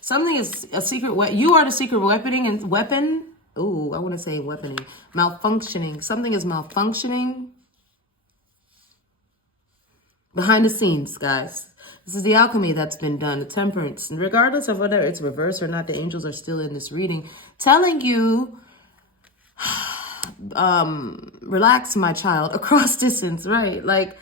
Something is a secret weapon. You are the secret weapon. Ooh, I want to say weaponing. Malfunctioning. Something is malfunctioning behind the scenes, guys. This is the alchemy that's been done, the temperance. And regardless of whether it's reversed or not, the angels are still in this reading, telling you, relax, my child, across distance, right? Like,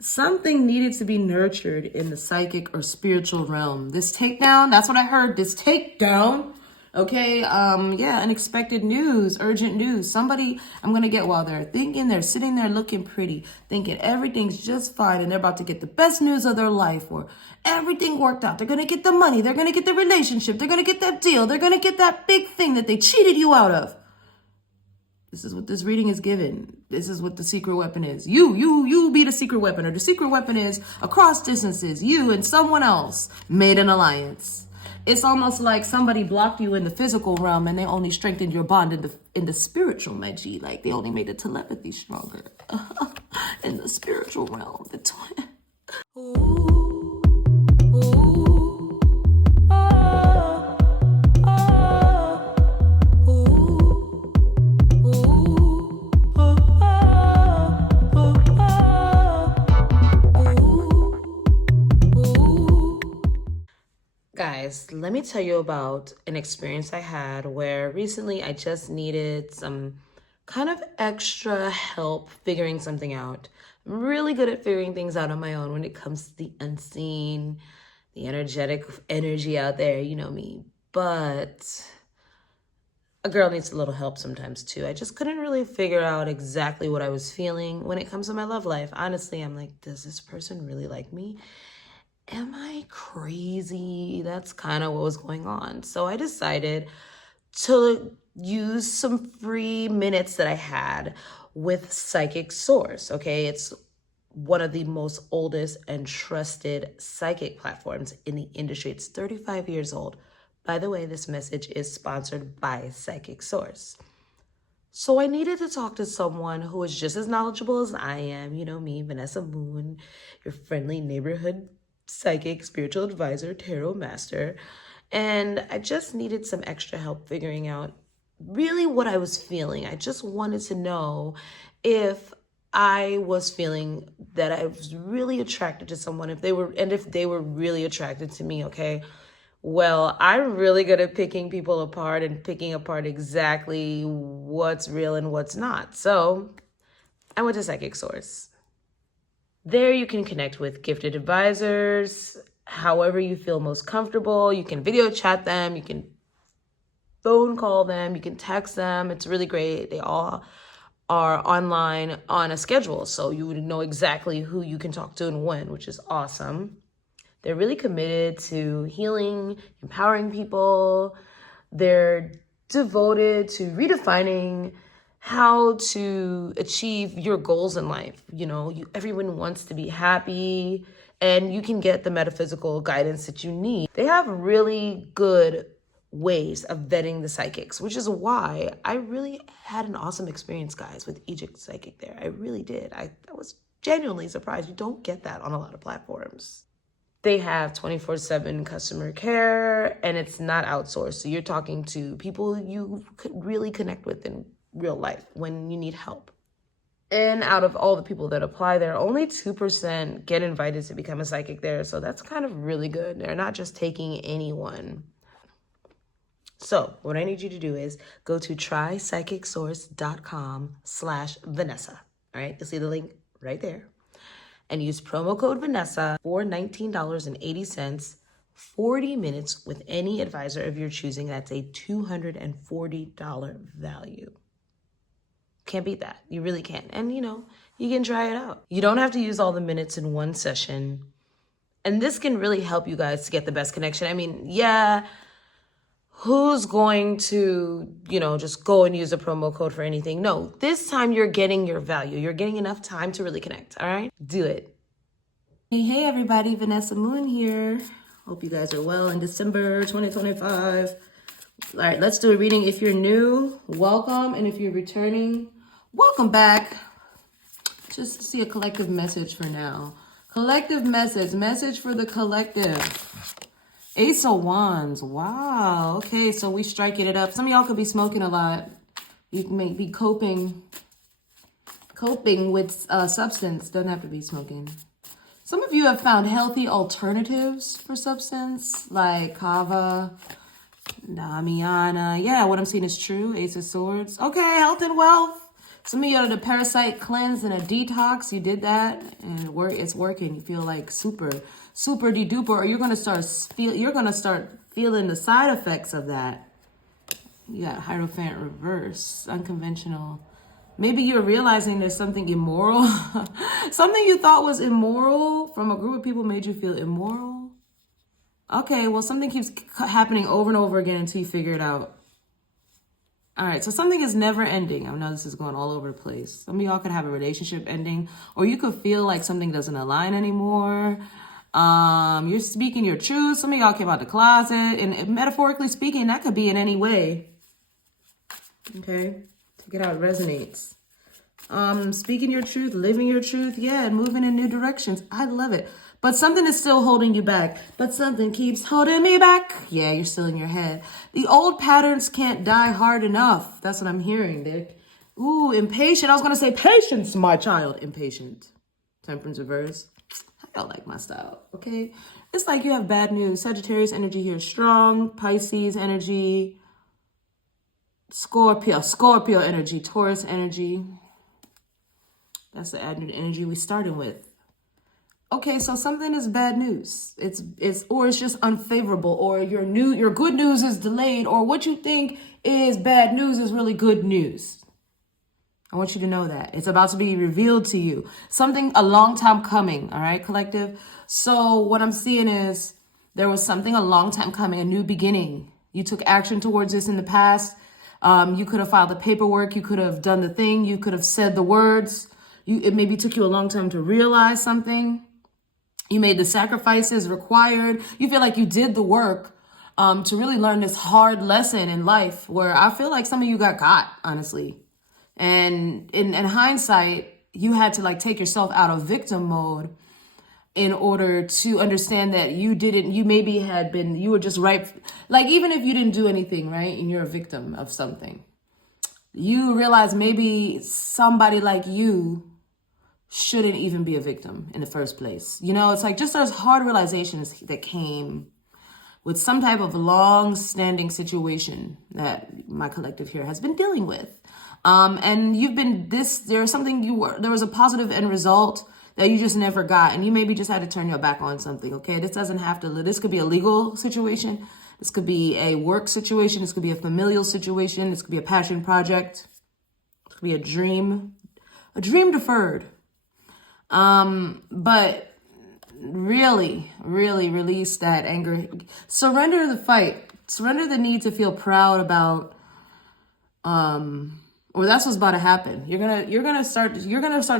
something needed to be nurtured in the psychic or spiritual realm. This takedown, that's what I heard, this takedown. Okay, yeah, unexpected news, urgent news. Somebody I'm gonna get while they're thinking, they're sitting there looking pretty, thinking everything's just fine, and they're about to get the best news of their life, or everything worked out. They're gonna get the money, they're gonna get the relationship, they're gonna get that deal, they're gonna get that big thing that they cheated you out of. This is what this reading is given. This is what the secret weapon is. You be the secret weapon, or the secret weapon is across distances. You and someone else made an alliance. It's almost like somebody blocked you in the physical realm and they only strengthened your bond in the spiritual, my G. Like they only made the telepathy stronger in the spiritual realm. The twin. Ooh, ooh, oh, oh, ooh, ooh, oh, ooh. Guys, let me tell you about an experience I had where recently I just needed some kind of extra help figuring something out. I'm really good at figuring things out on my own when it comes to the unseen, the energy out there, you know me. But a girl needs a little help sometimes too. I just couldn't really figure out exactly what I was feeling when it comes to my love life. Honestly, I'm like, does this person really like me? Am I crazy? That's kind of what was going on. So I decided to use some free minutes that I had with Psychic Source, okay? It's one of the most oldest and trusted psychic platforms in the industry. It's 35 years old. By the way, this message is sponsored by Psychic Source. So I needed to talk to someone who is just as knowledgeable as I am. You know me, Vanessa Moon, your friendly neighborhood psychic, spiritual advisor, tarot master. And I just needed some extra help figuring out really what I was feeling. I just wanted to know if I was feeling that I was really attracted to someone, if they were really attracted to me, okay? Well, I'm really good at picking people apart and picking apart exactly what's real and what's not. So I went to Psychic Source. There you can connect with gifted advisors, however you feel most comfortable. You can video chat them, you can phone call them, you can text them. It's really great. They all are online on a schedule, so you would know exactly who you can talk to and when, which is awesome. They're really committed to healing, empowering people. They're devoted to redefining how to achieve your goals in life. You know, everyone wants to be happy, and you can get the metaphysical guidance that you need. They have really good ways of vetting the psychics, which is why I really had an awesome experience, guys, with each psychic there. I really did. I was genuinely surprised. You don't get that on a lot of platforms. They have 24/7 customer care, and it's not outsourced. So you're talking to people you could really connect with in real life when you need help. And out of all the people that apply there, only 2% get invited to become a psychic there. So that's kind of really good. They're not just taking anyone. So what I need you to do is go to trypsychicsource.com/Vanessa. All right, you'll see the link right there. And use promo code Vanessa for $19.80, 40 minutes with any advisor of your choosing. That's a $240 value. Can't beat that. You really can't. And you know, you can try it out. You don't have to use all the minutes in one session. And this can really help you guys to get the best connection. I mean, yeah, who's going to, you know, just go and use a promo code for anything? No, this time you're getting your value. You're getting enough time to really connect, all right? Do it. Hey, everybody. Vanessa Moon here. Hope you guys are well in December 2025. All right, let's do a reading. If you're new, welcome. And if you're returning, welcome back. Just see a collective message for now. Collective message for the collective. Ace of Wands. Wow. Okay, so we striking it up. Some of y'all could be smoking a lot. You can be coping with substance. Doesn't have to be smoking. Some of you have found healthy alternatives for substance, like kava, Damiana. Yeah, what I'm seeing is true. Ace of Swords. Okay, health and wealth. Some of you are the parasite cleanse and a detox. You did that, and it's working. You feel like super de duper, or you're gonna start feeling the side effects of that. You got Hierophant reverse, unconventional. Maybe you're realizing there's something immoral. Something you thought was immoral from a group of people made you feel immoral. Okay, well, something keeps happening over and over again until you figure it out. All right, so something is never ending. I know this is going all over the place. Some of y'all could have a relationship ending, or you could feel like something doesn't align anymore. You're speaking your truth. Some of y'all came out the closet, and metaphorically speaking, that could be in any way. Okay, take it how it resonates. Speaking your truth, living your truth, yeah, and moving in new directions. I love it. But something is still holding you back. But something keeps holding me back. Yeah, you're still in your head. The old patterns can't die hard enough. That's what I'm hearing. Ooh, impatient. I was going to say patience, my child. Impatient. Temperance reverse. I don't like my style, okay? It's like you have bad news. Sagittarius energy here is strong. Pisces energy. Scorpio energy. Taurus energy. That's the added energy we started with. Okay, so something is bad news. It's just unfavorable, or your good news is delayed, or what you think is bad news is really good news. I want you to know that. It's about to be revealed to you. Something a long time coming, all right, collective? So what I'm seeing is there was something a long time coming, a new beginning. You took action towards this in the past. You could have filed the paperwork. You could have done the thing. You could have said the words. It maybe took you a long time to realize something. You made the sacrifices required. You feel like you did the work to really learn this hard lesson in life, where I feel like some of you got, honestly. And in hindsight, you had to like take yourself out of victim mode in order to understand that you were just right. Like, even if you didn't do anything, right, and you're a victim of something, you realize maybe somebody like you shouldn't even be a victim in the first place. You know, it's like just those hard realizations that came with some type of long-standing situation that my collective here has been dealing with. And there was a positive end result that you just never got, and you maybe just had to turn your back on something, okay? This could be a legal situation. This could be a work situation. This could be a familial situation. This could be a passion project. It could be a dream deferred. But really, really release that anger. Surrender the fight. Surrender the need to feel proud about, or that's what's about to happen. You're gonna start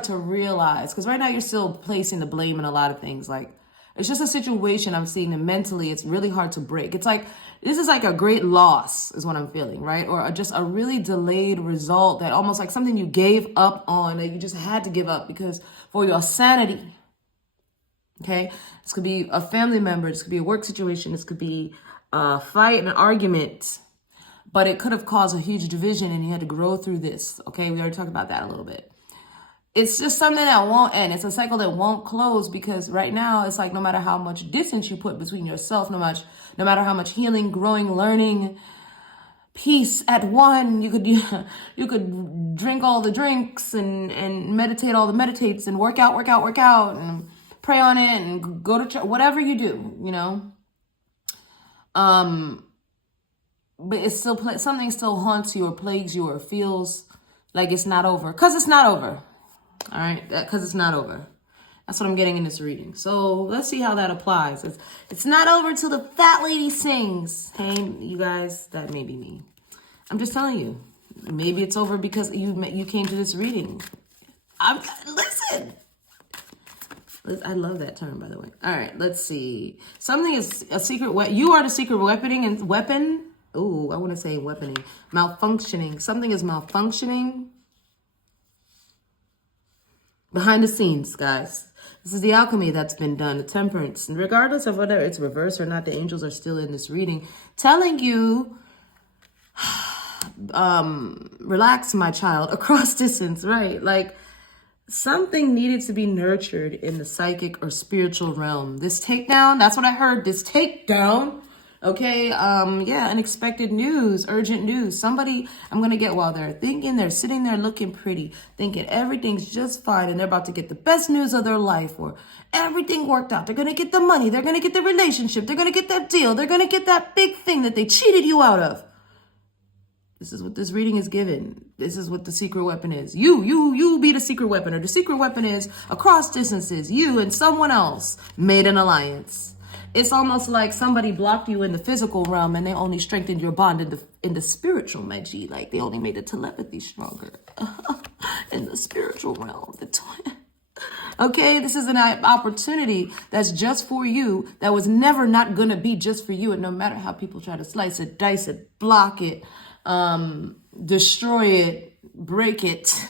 to realize, because right now you're still placing the blame in a lot of things. Like, it's just a situation I'm seeing, and mentally it's really hard to break. It's like, this is like a great loss is what I'm feeling, right? Or just a really delayed result, that almost like something you gave up on, that you just had to give up because for your sanity. Okay, this could be a family member, this could be a work situation, this could be a fight, an argument, but it could have caused a huge division, and you had to grow through this. Okay, we already talked about that a little bit. It's just something that won't end. It's a cycle that won't close, because right now it's like no matter how much distance you put between yourself, no matter how much healing, growing, learning, peace at one, you could drink all the drinks and meditate all the meditates and work out and pray on it and go to church, whatever you do, you know. But it's still something still haunts you or plagues you or feels like it's not over, because it's not over. All right, because it's not over. That's what I'm getting in this reading. So let's see how that applies. It's not over till the fat lady sings. Hey, you guys, that may be me. I'm just telling you. Maybe it's over because you came to this reading. Listen. I love that term, by the way. All right, let's see. Something is a secret. You are the secret weapon. Ooh, I want to say weaponing. Malfunctioning. Something is malfunctioning behind the scenes, guys. This is the alchemy that's been done, the temperance. And regardless of whether it's reversed or not, the angels are still in this reading telling you, relax, my child, across distance, right? Like something needed to be nurtured in the psychic or spiritual realm. This takedown, that's what I heard, this takedown. Okay, yeah, unexpected news, urgent news. Somebody I'm gonna get while they're thinking, they're sitting there looking pretty, thinking everything's just fine, and they're about to get the best news of their life, or everything worked out. They're gonna get the money, they're gonna get the relationship, they're gonna get that deal, they're gonna get that big thing that they cheated you out of. This is what this reading is given. This is what the secret weapon is. You be the secret weapon, or the secret weapon is across distances, you and someone else made an alliance. It's almost like somebody blocked you in the physical realm and they only strengthened your bond in the spiritual, my G. Like they only made the telepathy stronger in the spiritual realm. Okay, this is an opportunity that's just for you, that was never not going to be just for you. And no matter how people try to slice it, dice it, block it, destroy it, break it,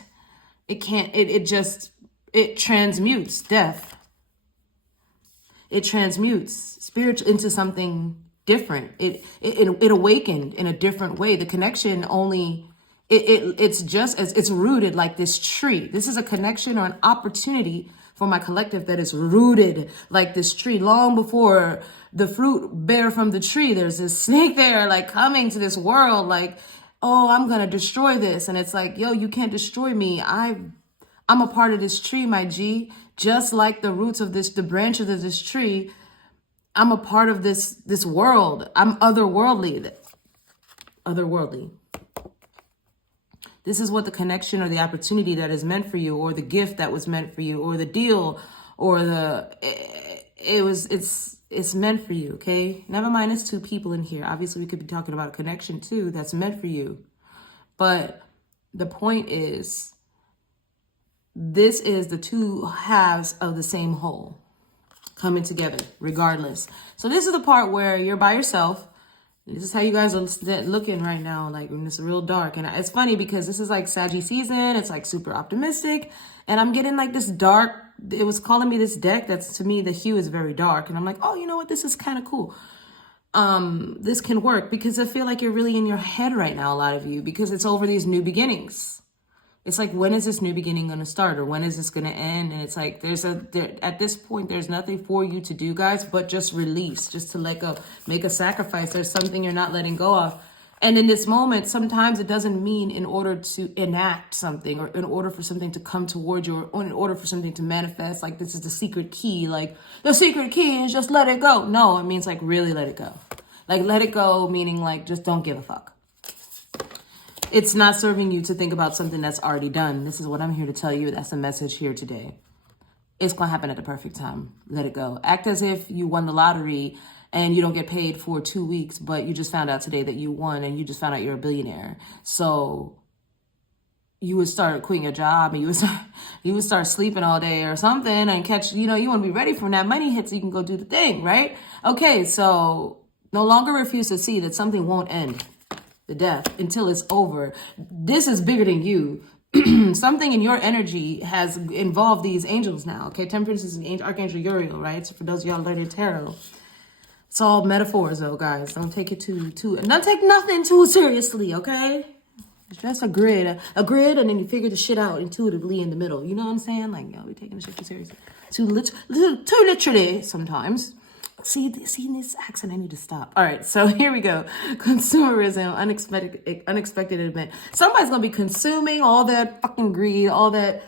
it can't, it transmutes death. It transmutes spiritual into something different. It awakened in a different way. The connection only, it's just as it's rooted like this tree. This is a connection or an opportunity for my collective that is rooted like this tree. Long before the fruit bear from the tree, there's this snake there like coming to this world like, oh, I'm going to destroy this. And it's like, yo, you can't destroy me. I'm a part of this tree, my G. Just like the roots of this, the branches of this tree, I'm a part of this world. I'm otherworldly. This is what the connection or the opportunity that is meant for you, or the gift that was meant for you, or the deal, or it's meant for you, okay? Never mind, it's two people in here. Obviously, we could be talking about a connection too that's meant for you. But the point is, this is the two halves of the same whole coming together regardless. So this is the part where you're by yourself. This is how you guys are looking right now, like when it's real dark. And it's funny because this is like Saggy season. It's like super optimistic. And I'm getting like this dark, it was calling me this deck that's, to me, the hue is very dark. And I'm like, oh, you know what? This is kind of cool. This can work because I feel like you're really in your head right now, a lot of you, because it's over these new beginnings. It's like, when is this new beginning going to start, or when is this going to end? And it's like, at this point, there's nothing for you to do, guys, but just release, just to let go, make a sacrifice. There's something you're not letting go of. And in this moment, sometimes it doesn't mean in order to enact something, or in order for something to come towards you, or in order for something to manifest, like this is the secret key, like the secret key is just let it go. No, it means like really let it go. Like let it go, meaning like just don't give a fuck. It's not serving you to think about something that's already done. This is what I'm here to tell you. That's the message here today. It's going to happen at the perfect time. Let it go. Act as if you won the lottery and you don't get paid for 2 weeks, but you just found out today that you won, and you just found out you're a billionaire. So you would start quitting your job, and you would start sleeping all day or something, and catch, you want to be ready for when that money hits so you can go do the thing, right? Okay, so no longer refuse to see that something won't end. The death until it's over. This is bigger than you. Something in your energy has involved these angels now. Okay, Temperance is an Archangel Uriel, right? So for those of y'all learning tarot, it's all metaphors, though, guys. Don't take it don't take nothing too seriously, okay? It's just a grid, and then you figure the shit out intuitively in the middle. You know what I'm saying? Like, y'all be taking the shit too seriously, too literally sometimes. See this accent, I need to stop. All right, so here we go. Consumerism, unexpected event. Somebody's gonna be consuming all that fucking greed, all that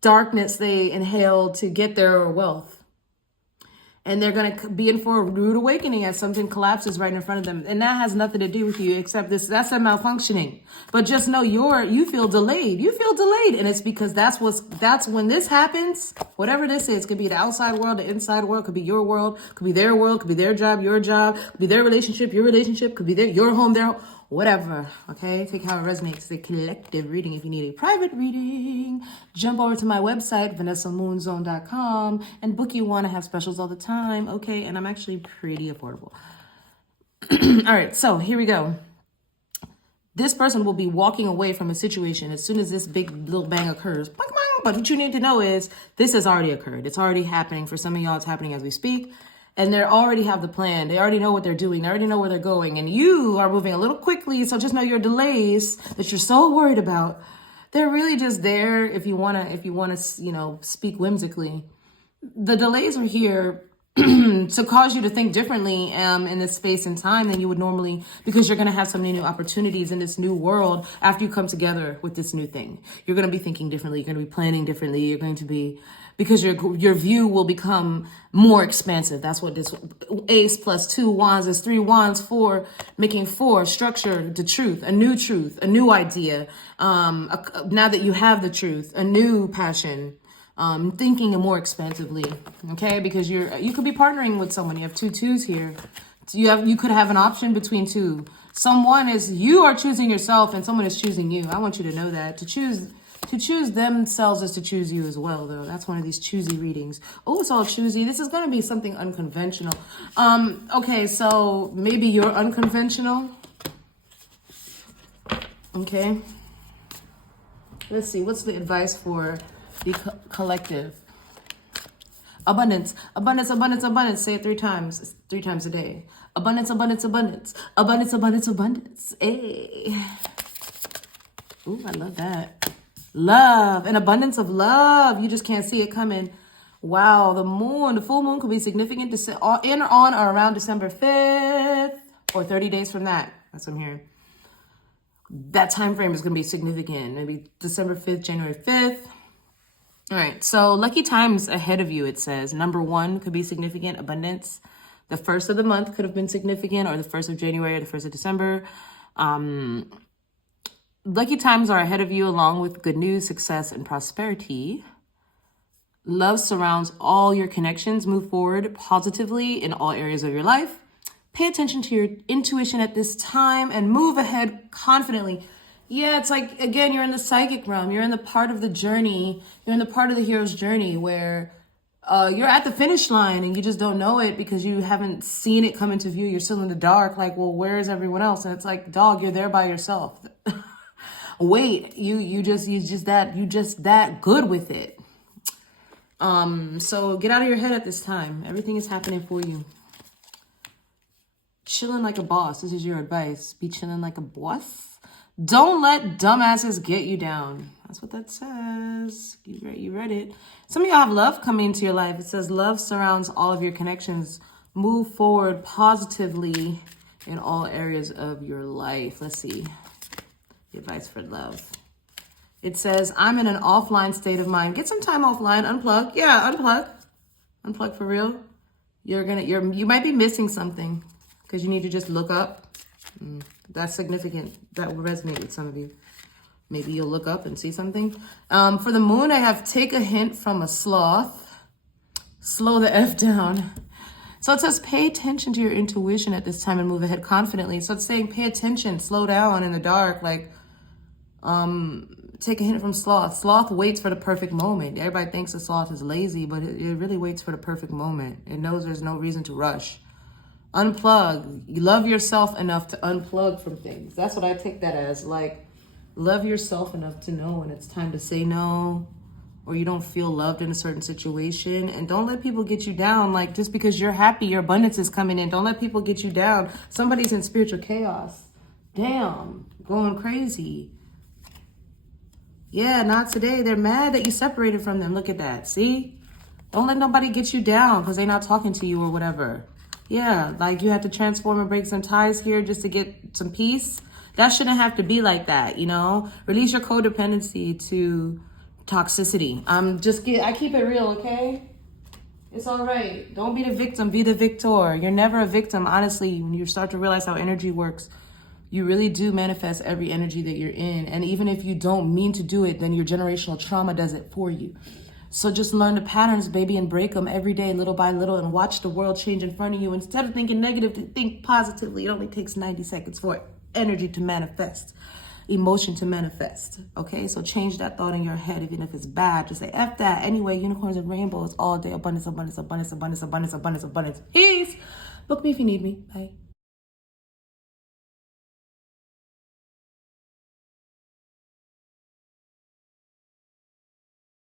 darkness they inhaled to get their wealth. And they're going to be in for a rude awakening as something collapses right in front of them. And that has nothing to do with you except that's a malfunctioning. But just know you feel delayed. You feel delayed. And it's because that's when this happens, whatever this is, could be the outside world, the inside world, could be your world, could be their world, could be their job, your job, could be their relationship, your relationship, could be your home, their home. Whatever, okay? Take how it resonates. It's a collective reading. If you need a private reading, jump over to my website, vanessamoongirl.com, and book you one. I have specials all the time, okay? And I'm actually pretty affordable. All right, so here we go. This person will be walking away from a situation as soon as this big little bang occurs. But what you need to know is this has already occurred. It's already happening. For some of y'all, it's happening as we speak. And they already have the plan. They already know what they're doing. They already know where they're going. And you are moving a little quickly. So just know your delays that you're so worried about, they're really just there if you want to, you know, speak whimsically. The delays are here to cause you to think differently in this space and time than you would normally, because you're going to have so many new opportunities in this new world after you come together with this new thing. You're going to be thinking differently. You're going to be planning differently. You're going to be, because your view will become more expansive. That's what this ace plus 2 wands is 3 wands, 4, making 4, structure, the truth, a new idea. Now that you have the truth, a new passion. Thinking more expansively, okay? Because you could be partnering with someone. You have 2 twos here. You could have an option between 2. Someone is, you are choosing yourself and someone is choosing you. I want you to know that. To choose themselves is to choose you as well, though. That's one of these choosy readings. Oh, it's all choosy. This is going to be something unconventional. Okay, so maybe you're unconventional. Okay. Let's see. What's the advice for the collective? Abundance, abundance, abundance, abundance. Say it 3 times a day. Abundance, abundance, abundance. Abundance, abundance, abundance. Hey. Ooh, I love that. Love, an abundance of love. You just can't see it coming. Wow, the full moon could be significant in, on, or around December 5th or 30 days from that. That's what I'm hearing. That time frame is going to be significant. Maybe December 5th, January 5th. All right, so lucky times ahead of you, it says. Number 1 could be significant, abundance. The 1st of the month could have been significant, or the 1st of January, or the 1st of December. Lucky times are ahead of you, along with good news, success, and prosperity. Love surrounds all your connections. Move forward positively in all areas of your life. Pay attention to your intuition at this time and move ahead confidently. Yeah, it's like, again, you're in the psychic realm. You're in the part of the journey. You're in the part of the hero's journey where you're at the finish line and you just don't know it because you haven't seen it come into view. You're still in the dark. Like, well, where is everyone else? And it's like, dog, you're there by yourself. Wait, you just that good with it. So get out of your head at this time. Everything is happening for you. Chilling like a boss. This is your advice. Be chilling like a boss. Don't let dumbasses get you down. That's what that says. You read it. Some of y'all have love coming into your life. It says love surrounds all of your connections. Move forward positively in all areas of your life. Let's see. The advice for love. It says, I'm in an offline state of mind. Get some time offline. Unplug. Yeah, unplug. Unplug for real. You might be missing something because you need to just look up. That's significant. That will resonate with some of you. Maybe you'll look up and see something. For the moon, I have take a hint from a sloth. Slow the F down. So it says pay attention to your intuition at this time and move ahead confidently. So it's saying pay attention, slow down in the dark. Like, take a hint from sloth. Sloth waits for the perfect moment. Everybody thinks a sloth is lazy, but it really waits for the perfect moment. It knows there's no reason to rush. Unplug. You love yourself enough to unplug from things. That's what I take that as. Like, love yourself enough to know when it's time to say no, or you don't feel loved in a certain situation. And don't let people get you down. Like, just because you're happy, your abundance is coming in. Don't let people get you down. Somebody's in spiritual chaos. Damn, going crazy. Yeah, not today. They're mad that you separated from them. Look at that. See? Don't let nobody get you down because they're not talking to you or whatever. Yeah, like you had to transform and break some ties here just to get some peace. That shouldn't have to be like that, you know? Release your codependency to toxicity. I keep it real, okay? It's all right. Don't be the victim, be the victor. You're never a victim. Honestly, when you start to realize how energy works, you really do manifest every energy that you're in. And even if you don't mean to do it, then your generational trauma does it for you. So just learn the patterns, baby, and break them every day, little by little, and watch the world change in front of you. Instead of thinking negative, to think positively. It only takes 90 seconds for energy to manifest, emotion to manifest. Okay, so change that thought in your head, even if it's bad. Just say, F that. Anyway, unicorns and rainbows all day. Abundance, abundance, abundance, abundance, abundance, abundance, abundance. Peace. Book me if you need me. Bye.